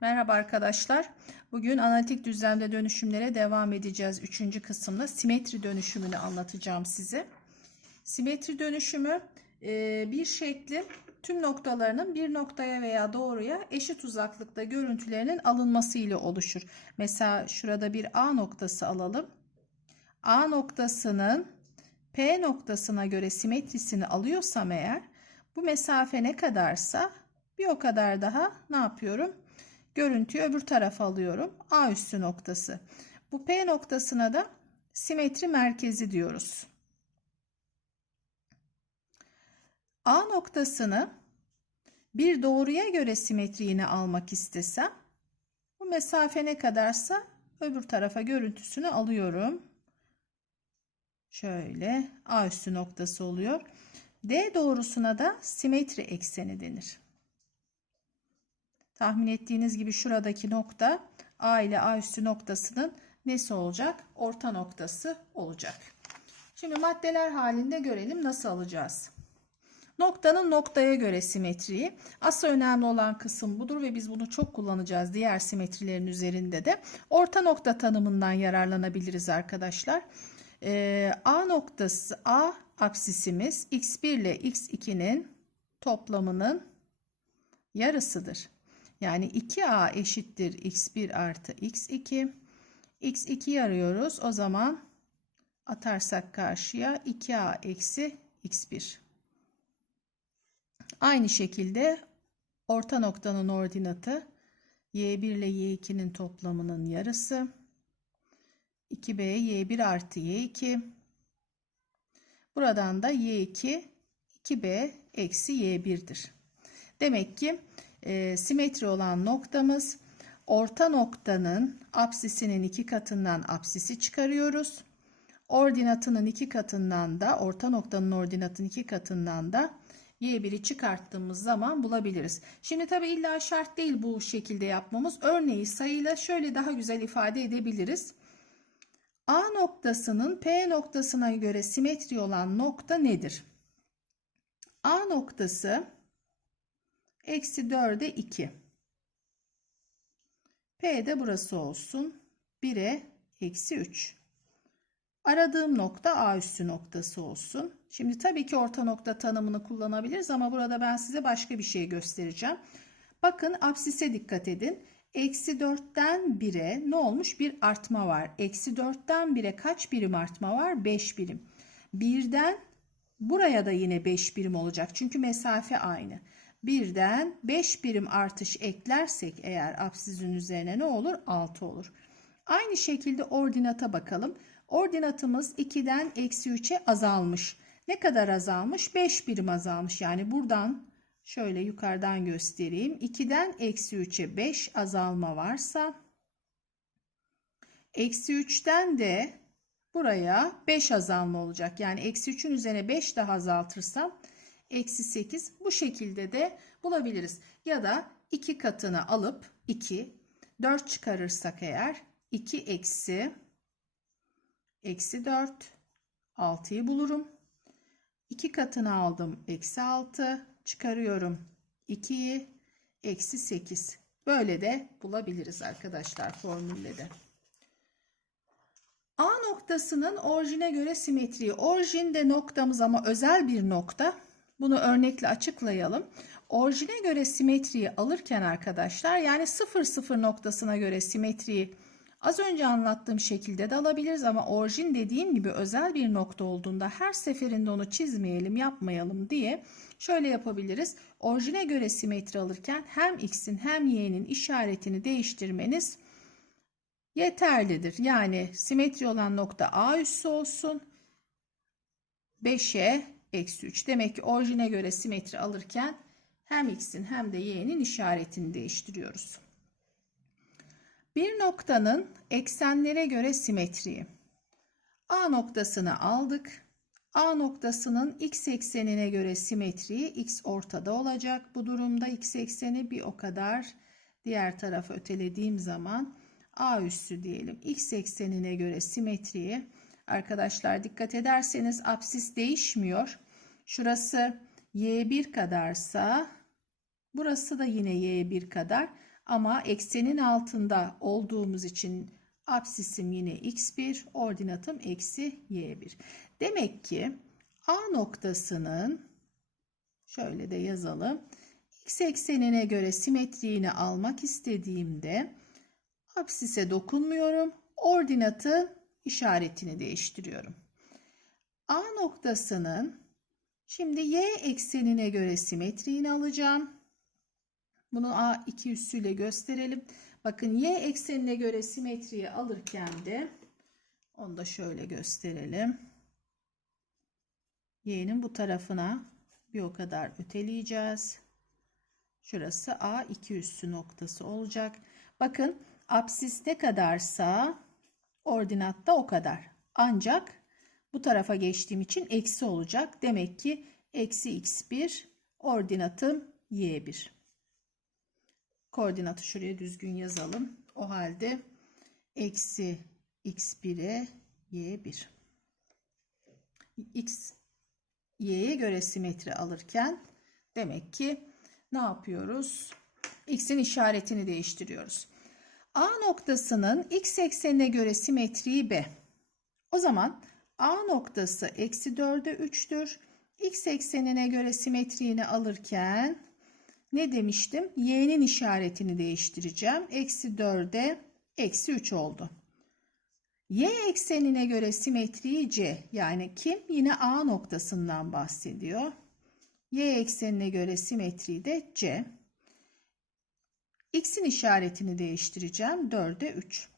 Merhaba arkadaşlar. Bugün analitik düzlemde dönüşümlere devam edeceğiz. Üçüncü kısımda simetri dönüşümünü anlatacağım size. Simetri dönüşümü e, bir şeklin tüm noktalarının bir noktaya veya doğruya eşit uzaklıkta görüntülerinin alınması ile oluşur. Mesela şurada bir A noktası alalım. A noktasının P noktasına göre simetrisini alıyorsam eğer bu mesafe ne kadarsa bir o kadar daha ne yapıyorum? Görüntüyü öbür tarafa alıyorum. A üssü noktası. Bu P noktasına da simetri merkezi diyoruz. A noktasını bir doğruya göre simetriğini almak istesem bu mesafe ne kadarsa öbür tarafa görüntüsünü alıyorum. Şöyle A üssü noktası oluyor. D doğrusuna da simetri ekseni denir. Tahmin ettiğiniz gibi şuradaki nokta A ile A üssü noktasının nesi olacak? Orta noktası olacak. Şimdi maddeler halinde görelim nasıl alacağız. Noktanın noktaya göre simetriyi. Asıl önemli olan kısım budur ve biz bunu çok kullanacağız diğer simetrilerin üzerinde de. Orta nokta tanımından yararlanabiliriz arkadaşlar. Ee, A noktası A apsisimiz x1 ile x2'nin toplamının yarısıdır. Yani 2a eşittir x1 artı x2. x2'yi arıyoruz. O zaman atarsak karşıya 2a eksi x1. Aynı şekilde orta noktanın ordinatı y1 ile y2'nin toplamının yarısı. 2b y1 artı y2. Buradan da y2 2b eksi y1'dir. Demek ki e, simetri olan noktamız orta noktanın apsisinin iki katından apsisi çıkarıyoruz. Ordinatının iki katından da orta noktanın ordinatının iki katından da y1'i çıkarttığımız zaman bulabiliriz. Şimdi tabi illa şart değil bu şekilde yapmamız. Örneği sayıyla şöyle daha güzel ifade edebiliriz. A noktasının P noktasına göre simetri olan nokta nedir? A noktası eksi 4'e 2. P de burası olsun. 1'e eksi 3. Aradığım nokta A üssü noktası olsun. Şimdi tabii ki orta nokta tanımını kullanabiliriz ama burada ben size başka bir şey göstereceğim. Bakın apsise dikkat edin. Eksi 4'ten 1'e ne olmuş? Bir artma var. Eksi 4'ten 1'e kaç birim artma var? 5 birim. 1'den buraya da yine 5 birim olacak. Çünkü mesafe aynı. 1'den 5 birim artış eklersek eğer apsizin üzerine ne olur? 6 olur. Aynı şekilde ordinata bakalım. Ordinatımız 2'den eksi 3'e azalmış. Ne kadar azalmış? 5 birim azalmış. Yani buradan şöyle yukarıdan göstereyim. 2'den eksi 3'e 5 azalma varsa eksi 3'ten de buraya 5 azalma olacak. Yani eksi 3'ün üzerine 5 daha azaltırsam eksi 8 bu şekilde de bulabiliriz. Ya da 2 katını alıp 2 4 çıkarırsak eğer 2 eksi eksi 4 6'yı bulurum. 2 katını aldım eksi 6 çıkarıyorum 2'yi eksi 8 böyle de bulabiliriz arkadaşlar formülle de. A noktasının orijine göre simetriği. Orijin de noktamız ama özel bir nokta. Bunu örnekle açıklayalım. Orijine göre simetriyi alırken arkadaşlar yani 0 0 noktasına göre simetriyi az önce anlattığım şekilde de alabiliriz ama orijin dediğim gibi özel bir nokta olduğunda her seferinde onu çizmeyelim yapmayalım diye şöyle yapabiliriz. Orijine göre simetri alırken hem x'in hem y'nin işaretini değiştirmeniz yeterlidir. Yani simetri olan nokta a üssü olsun. 5'e eksi 3. Demek ki orijine göre simetri alırken hem x'in hem de y'nin işaretini değiştiriyoruz. Bir noktanın eksenlere göre simetriği. A noktasını aldık. A noktasının x eksenine göre simetriği x ortada olacak. Bu durumda x ekseni bir o kadar diğer tarafa ötelediğim zaman A üssü diyelim. X eksenine göre simetriyi arkadaşlar dikkat ederseniz apsis değişmiyor. Şurası y1 kadarsa burası da yine y1 kadar. Ama eksenin altında olduğumuz için absisim yine x1, ordinatım eksi y1. Demek ki A noktasının şöyle de yazalım. X eksenine göre simetriğini almak istediğimde absise dokunmuyorum. Ordinatı işaretini değiştiriyorum. A noktasının şimdi y eksenine göre simetriğini alacağım. Bunu A2 üssüyle gösterelim. Bakın y eksenine göre simetriyi alırken de onu da şöyle gösterelim. Y'nin bu tarafına bir o kadar öteleyeceğiz. Şurası A2 üssü noktası olacak. Bakın apsis ne kadarsa ordinatta o kadar. Ancak bu tarafa geçtiğim için eksi olacak. Demek ki eksi x1 ordinatım y1. Koordinatı şuraya düzgün yazalım. O halde eksi x1'e y1. x y'ye göre simetri alırken demek ki ne yapıyoruz? X'in işaretini değiştiriyoruz. A noktasının x eksenine göre simetriği B. O zaman A noktası eksi 4'e 3'tür. X eksenine göre simetriğini alırken ne demiştim? Y'nin işaretini değiştireceğim. Eksi 4'e eksi 3 oldu. Y eksenine göre simetriği C. Yani kim? Yine A noktasından bahsediyor. Y eksenine göre simetriği de C. X'in işaretini değiştireceğim. 4'e 3.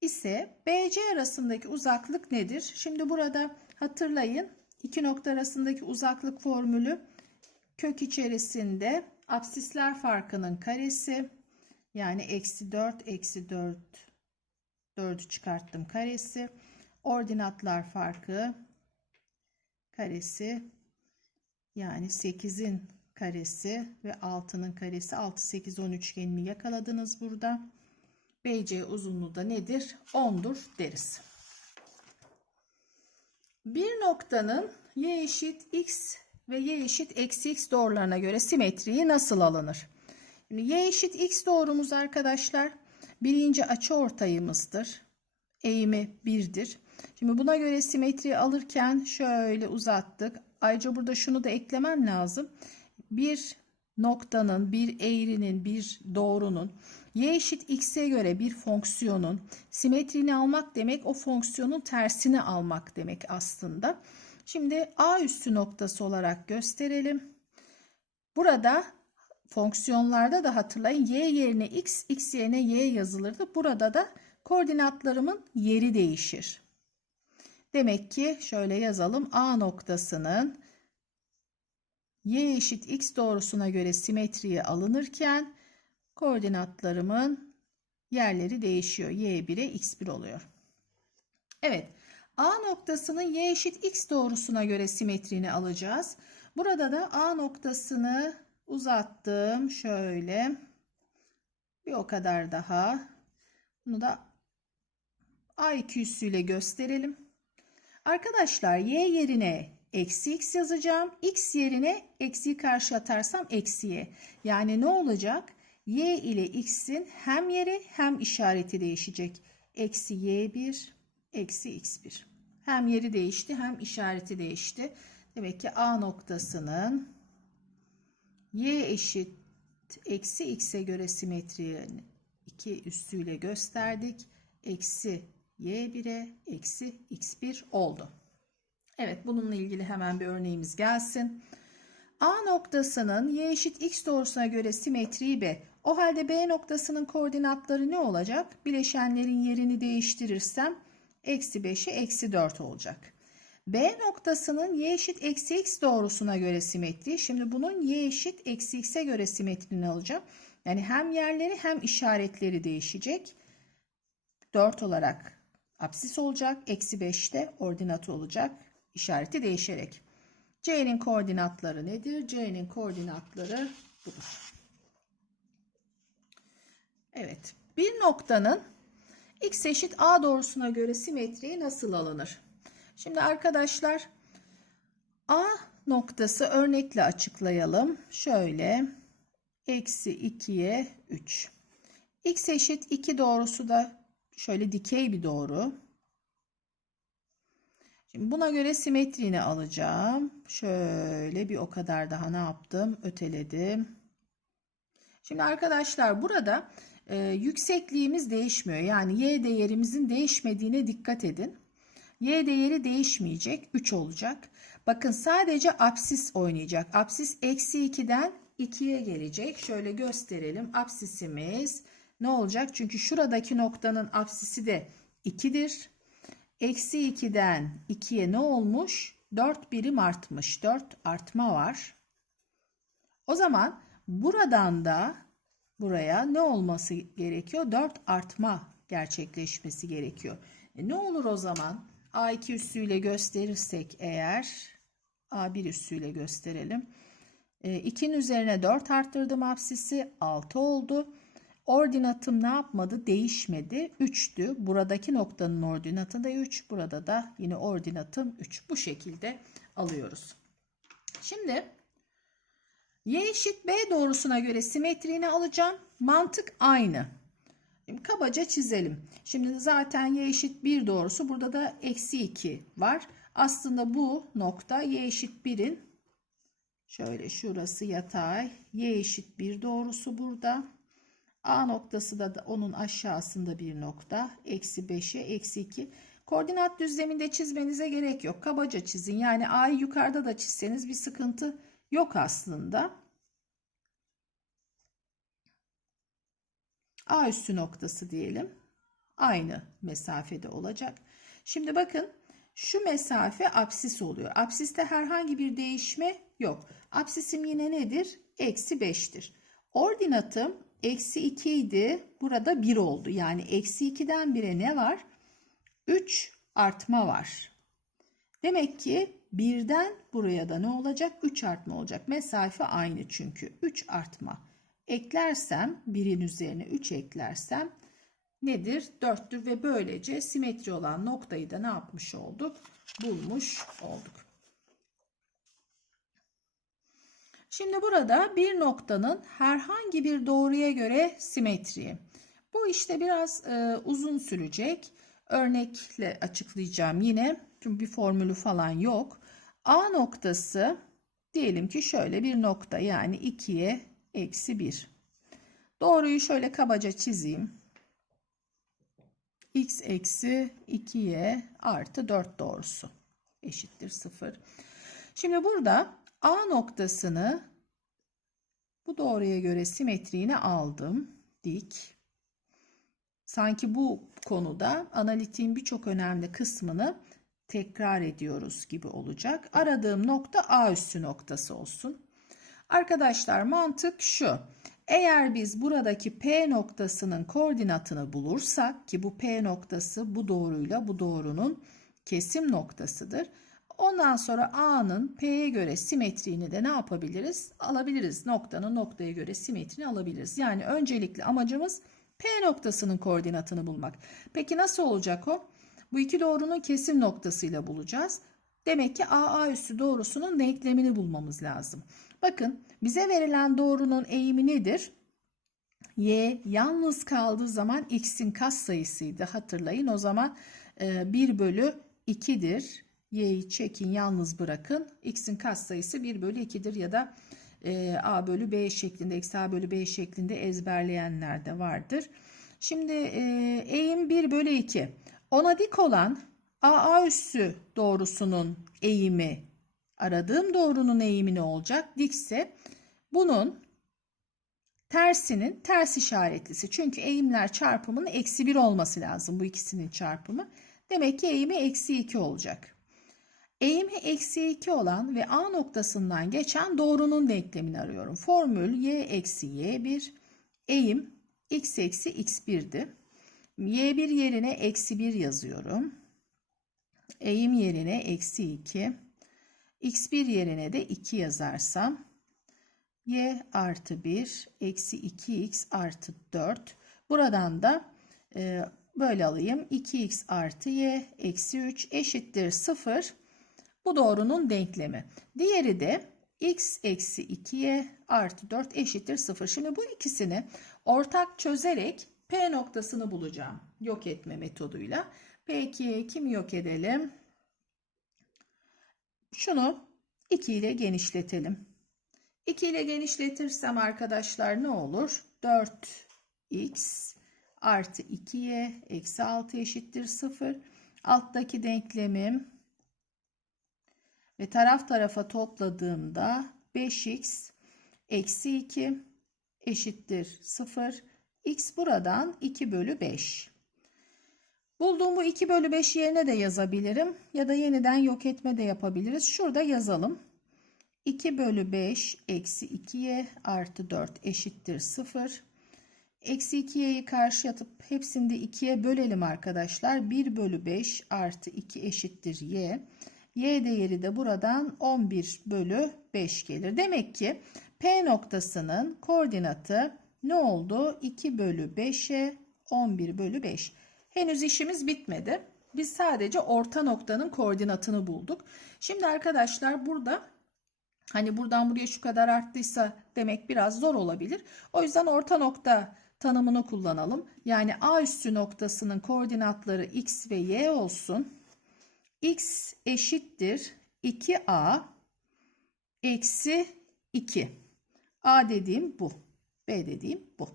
İse BC arasındaki uzaklık nedir? Şimdi burada hatırlayın. iki nokta arasındaki uzaklık formülü kök içerisinde absisler farkının karesi yani eksi 4 eksi 4 4'ü çıkarttım karesi ordinatlar farkı karesi yani 8'in karesi ve 6'nın karesi 6 8 10 üçgenini yakaladınız burada. BC uzunluğu da nedir? 10'dur deriz. Bir noktanın y eşit x ve y eşit eksi x doğrularına göre simetriği nasıl alınır? Şimdi y eşit x doğrumuz arkadaşlar birinci açı ortayımızdır. Eğimi 1'dir. Şimdi buna göre simetri alırken şöyle uzattık. Ayrıca burada şunu da eklemem lazım. Bir noktanın, bir eğrinin, bir doğrunun y eşit x'e göre bir fonksiyonun simetrini almak demek o fonksiyonun tersini almak demek aslında. Şimdi a üssü noktası olarak gösterelim. Burada fonksiyonlarda da hatırlayın y yerine x, x yerine y yazılırdı. Burada da koordinatlarımın yeri değişir. Demek ki şöyle yazalım. A noktasının y eşit x doğrusuna göre simetriye alınırken koordinatlarımın yerleri değişiyor. y1'e x1 oluyor. Evet. A noktasının y eşit x doğrusuna göre simetrini alacağız. Burada da A noktasını uzattım. Şöyle. Bir o kadar daha. Bunu da A2 üssüyle gösterelim. Arkadaşlar y yerine eksi x yazacağım. x yerine eksiyi karşı atarsam eksiye. Yani ne olacak? y ile x'in hem yeri hem işareti değişecek. Eksi y1 eksi x1. Hem yeri değişti hem işareti değişti. Demek ki A noktasının y eşit eksi x'e göre simetriyi 2 üstüyle gösterdik. Eksi y1'e eksi x1 oldu. Evet bununla ilgili hemen bir örneğimiz gelsin. A noktasının y eşit x doğrusuna göre simetriği B. O halde B noktasının koordinatları ne olacak? Bileşenlerin yerini değiştirirsem eksi 5'e eksi 4 olacak. B noktasının y eşit eksi x doğrusuna göre simetri. Şimdi bunun y eşit eksi x'e göre simetrini alacağım. Yani hem yerleri hem işaretleri değişecek. 4 olarak apsis olacak. Eksi 5'te ordinatı olacak. İşareti değişerek. C'nin koordinatları nedir? C'nin koordinatları budur. Evet. Bir noktanın x eşit a doğrusuna göre simetriği nasıl alınır? Şimdi arkadaşlar a noktası örnekle açıklayalım. Şöyle eksi 2'ye 3. x eşit 2 doğrusu da şöyle dikey bir doğru. Şimdi buna göre simetriğini alacağım. Şöyle bir o kadar daha ne yaptım? Öteledim. Şimdi arkadaşlar burada e, yüksekliğimiz değişmiyor. Yani y değerimizin değişmediğine dikkat edin. Y değeri değişmeyecek. 3 olacak. Bakın sadece apsis oynayacak. Apsis eksi 2'den 2'ye gelecek. Şöyle gösterelim. Apsisimiz ne olacak? Çünkü şuradaki noktanın apsisi de 2'dir. Eksi 2'den 2'ye ne olmuş? 4 birim artmış. 4 artma var. O zaman buradan da buraya ne olması gerekiyor? 4 artma gerçekleşmesi gerekiyor. E ne olur o zaman? A2 üssüyle gösterirsek eğer A1 üssüyle gösterelim. E, 2'nin üzerine 4 arttırdım apsisi 6 oldu. Ordinatım ne yapmadı? Değişmedi. 3'tü. Buradaki noktanın ordinatı da 3. Burada da yine ordinatım 3. Bu şekilde alıyoruz. Şimdi y eşit b doğrusuna göre simetriğini alacağım. Mantık aynı. Şimdi kabaca çizelim. Şimdi zaten y eşit 1 doğrusu burada da eksi 2 var. Aslında bu nokta y eşit 1'in şöyle şurası yatay y eşit 1 doğrusu burada. A noktası da, onun aşağısında bir nokta. Eksi 5'e eksi 2. Koordinat düzleminde çizmenize gerek yok. Kabaca çizin. Yani A'yı yukarıda da çizseniz bir sıkıntı yok aslında. A üssü noktası diyelim. Aynı mesafede olacak. Şimdi bakın şu mesafe apsis oluyor. Apsiste herhangi bir değişme yok. Apsisim yine nedir? Eksi 5'tir. Ordinatım eksi 2 idi. Burada 1 oldu. Yani eksi 2'den 1'e ne var? 3 artma var. Demek ki birden buraya da ne olacak? 3 artma olacak. Mesafe aynı çünkü. 3 artma. Eklersem birin üzerine 3 eklersem nedir? 4'tür ve böylece simetri olan noktayı da ne yapmış olduk? Bulmuş olduk. Şimdi burada bir noktanın herhangi bir doğruya göre simetriği. Bu işte biraz e, uzun sürecek. Örnekle açıklayacağım yine. Çünkü bir formülü falan yok. A noktası diyelim ki şöyle bir nokta yani 2'ye eksi 1. Doğruyu şöyle kabaca çizeyim. x eksi 2'ye artı 4 doğrusu eşittir 0. Şimdi burada A noktasını bu doğruya göre simetriğini aldım. Dik. Sanki bu konuda analitiğin birçok önemli kısmını tekrar ediyoruz gibi olacak. Aradığım nokta A üssü noktası olsun. Arkadaşlar mantık şu. Eğer biz buradaki P noktasının koordinatını bulursak ki bu P noktası bu doğruyla bu doğrunun kesim noktasıdır. Ondan sonra A'nın P'ye göre simetriğini de ne yapabiliriz? Alabiliriz. Noktanın noktaya göre simetrini alabiliriz. Yani öncelikli amacımız P noktasının koordinatını bulmak. Peki nasıl olacak o? Bu iki doğrunun kesim noktasıyla bulacağız. Demek ki AA üssü doğrusunun denklemini bulmamız lazım. Bakın bize verilen doğrunun eğimi nedir? Y yalnız kaldığı zaman x'in kas sayısıydı. Hatırlayın o zaman 1 bölü 2'dir. Y'yi çekin yalnız bırakın. X'in katsayısı 1 bölü 2'dir ya da e, A bölü B şeklinde, eksi A bölü B şeklinde ezberleyenler de vardır. Şimdi e, eğim 1 bölü 2. Ona dik olan AA üssü doğrusunun eğimi, aradığım doğrunun eğimi ne olacak? Dikse bunun tersinin ters işaretlisi. Çünkü eğimler çarpımının eksi 1 olması lazım bu ikisinin çarpımı. Demek ki eğimi eksi 2 olacak. Eğimi eksi 2 olan ve A noktasından geçen doğrunun denklemini arıyorum. Formül y eksi y1 eğim x eksi x1'di. y1 yerine eksi 1 yazıyorum. Eğim yerine eksi 2. x1 yerine de 2 yazarsam y artı 1 eksi 2x artı 4. Buradan da e, böyle alayım. 2x artı y eksi 3 eşittir 0. Bu doğrunun denklemi. Diğeri de x eksi 2'ye artı 4 eşittir 0. Şimdi bu ikisini ortak çözerek P noktasını bulacağım. Yok etme metoduyla. Peki kimi yok edelim? Şunu 2 ile genişletelim. 2 ile genişletirsem arkadaşlar ne olur? 4x artı 2y eksi 6 eşittir 0. Alttaki denklemim ve taraf tarafa topladığımda 5x eksi 2 eşittir 0. x buradan 2 bölü 5. Bulduğum bu 2 bölü 5 yerine de yazabilirim. Ya da yeniden yok etme de yapabiliriz. Şurada yazalım. 2 bölü 5 eksi 2y artı 4 eşittir 0. Eksi 2y'yi karşı atıp hepsini de 2'ye bölelim arkadaşlar. 1 bölü 5 artı 2 eşittir y. Y değeri de buradan 11 bölü 5 gelir. Demek ki P noktasının koordinatı ne oldu? 2 bölü 5'e 11 bölü 5. Henüz işimiz bitmedi. Biz sadece orta noktanın koordinatını bulduk. Şimdi arkadaşlar burada hani buradan buraya şu kadar arttıysa demek biraz zor olabilir. O yüzden orta nokta tanımını kullanalım. Yani A üssü noktasının koordinatları x ve y olsun. X eşittir 2a eksi 2. A dediğim bu. B dediğim bu.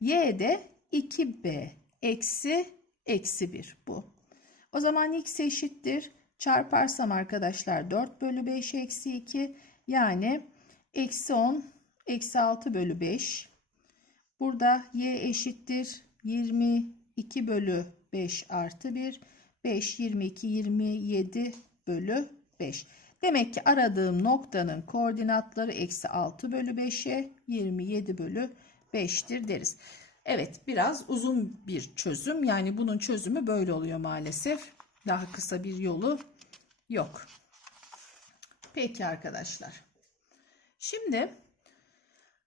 Y de 2b eksi eksi 1 bu. O zaman x eşittir. Çarparsam arkadaşlar 4 bölü 5 eksi 2 yani eksi 10 eksi 6 bölü 5. Burada y eşittir 22 bölü 5 artı 1. 5, 22, 27 bölü 5. Demek ki aradığım noktanın koordinatları eksi 6 bölü 5'e 27 bölü 5'tir deriz. Evet biraz uzun bir çözüm. Yani bunun çözümü böyle oluyor maalesef. Daha kısa bir yolu yok. Peki arkadaşlar. Şimdi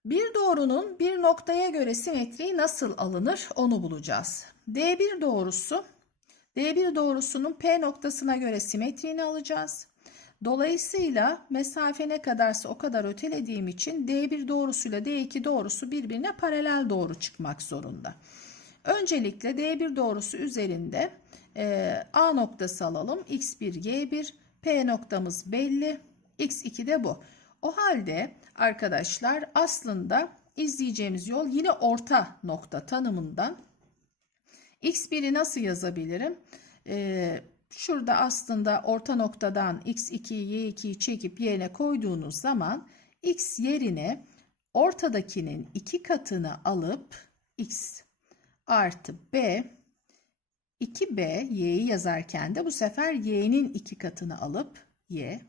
bir doğrunun bir noktaya göre simetriği nasıl alınır onu bulacağız. D1 doğrusu D1 doğrusunun P noktasına göre simetriğini alacağız. Dolayısıyla mesafe ne kadarsa o kadar ötelediğim için D1 doğrusuyla D2 doğrusu birbirine paralel doğru çıkmak zorunda. Öncelikle D1 doğrusu üzerinde e, A noktası alalım. X1, Y1, P noktamız belli. X2 de bu. O halde arkadaşlar aslında izleyeceğimiz yol yine orta nokta tanımından. X1'i nasıl yazabilirim? Ee, şurada aslında orta noktadan X2'yi Y2'yi çekip yerine koyduğunuz zaman X yerine ortadakinin iki katını alıp X artı B 2B Y'yi yazarken de bu sefer Y'nin iki katını alıp Y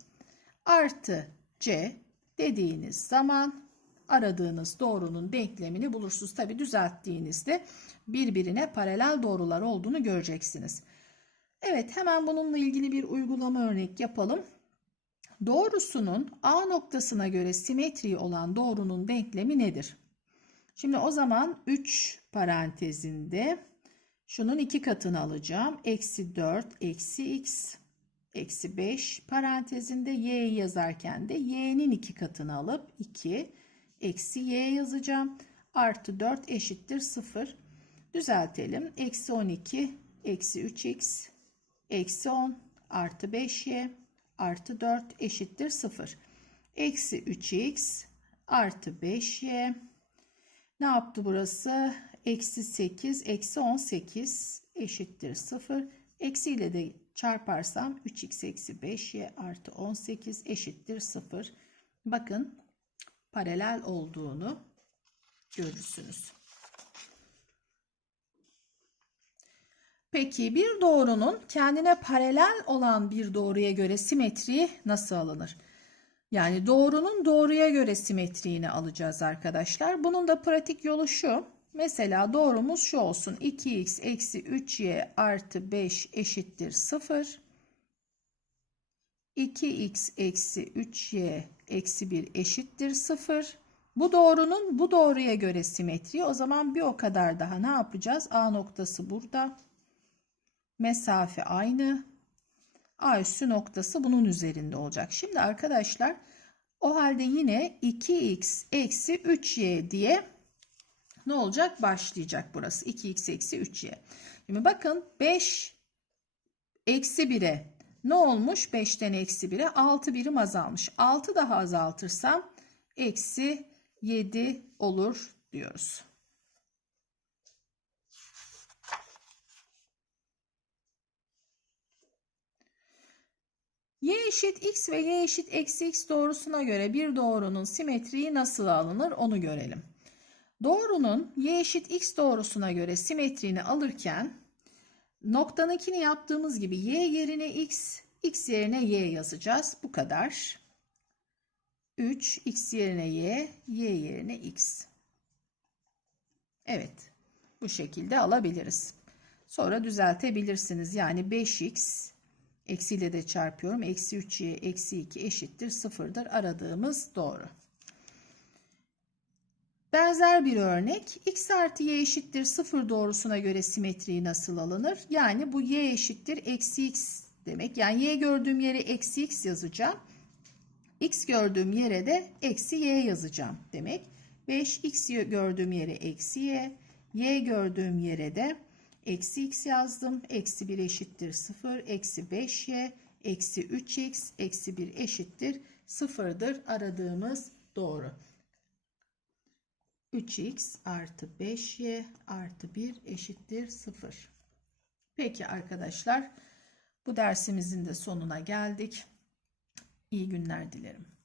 artı C dediğiniz zaman aradığınız doğrunun denklemini bulursunuz. Tabi düzelttiğinizde birbirine paralel doğrular olduğunu göreceksiniz. Evet hemen bununla ilgili bir uygulama örnek yapalım. Doğrusunun A noktasına göre simetriği olan doğrunun denklemi nedir? Şimdi o zaman 3 parantezinde şunun iki katını alacağım. Eksi 4 eksi x eksi 5 parantezinde y'yi yazarken de y'nin iki katını alıp 2 eksi y yazacağım. Artı 4 eşittir 0. Düzeltelim. Eksi 12 eksi 3x eksi 10 artı 5y artı 4 eşittir 0. Eksi 3x artı 5y ne yaptı burası? Eksi 8 eksi 18 eşittir 0. Eksi ile de çarparsam 3x eksi 5y artı 18 eşittir 0. Bakın paralel olduğunu görürsünüz. Peki bir doğrunun kendine paralel olan bir doğruya göre simetriği nasıl alınır? Yani doğrunun doğruya göre simetriğini alacağız arkadaşlar. Bunun da pratik yolu şu. Mesela doğrumuz şu olsun. 2x eksi 3y artı 5 eşittir 0. 2x eksi 3y eksi 1 eşittir 0. Bu doğrunun bu doğruya göre simetri. O zaman bir o kadar daha ne yapacağız? A noktası burada. Mesafe aynı. A üssü noktası bunun üzerinde olacak. Şimdi arkadaşlar O halde yine 2x eksi 3y diye ne olacak? Başlayacak burası. 2x eksi 3y. Şimdi bakın 5 eksi 1'e ne olmuş? 5'ten eksi 1'e 6 birim azalmış. 6 daha azaltırsam eksi 7 olur diyoruz. Y eşit x ve y eşit eksi x doğrusuna göre bir doğrunun simetriği nasıl alınır onu görelim. Doğrunun y eşit x doğrusuna göre simetriğini alırken noktanınkini yaptığımız gibi y yerine x, x yerine y yazacağız. Bu kadar. 3, x yerine y, y yerine x. Evet, bu şekilde alabiliriz. Sonra düzeltebilirsiniz. Yani 5x eksiyle de çarpıyorum. Eksi 3y eksi 2 eşittir sıfırdır. Aradığımız doğru. Benzer bir örnek. x artı y eşittir 0 doğrusuna göre simetriği nasıl alınır? Yani bu y eşittir eksi x demek. Yani y gördüğüm yere eksi x yazacağım. x gördüğüm yere de eksi y yazacağım demek. 5 x gördüğüm yere eksi y. y gördüğüm yere de eksi x yazdım. Eksi 1 eşittir 0. Eksi 5y. Eksi 3x. Eksi 1 eşittir 0'dır. Aradığımız doğru. 3x artı 5y artı 1 eşittir 0. Peki arkadaşlar bu dersimizin de sonuna geldik. İyi günler dilerim.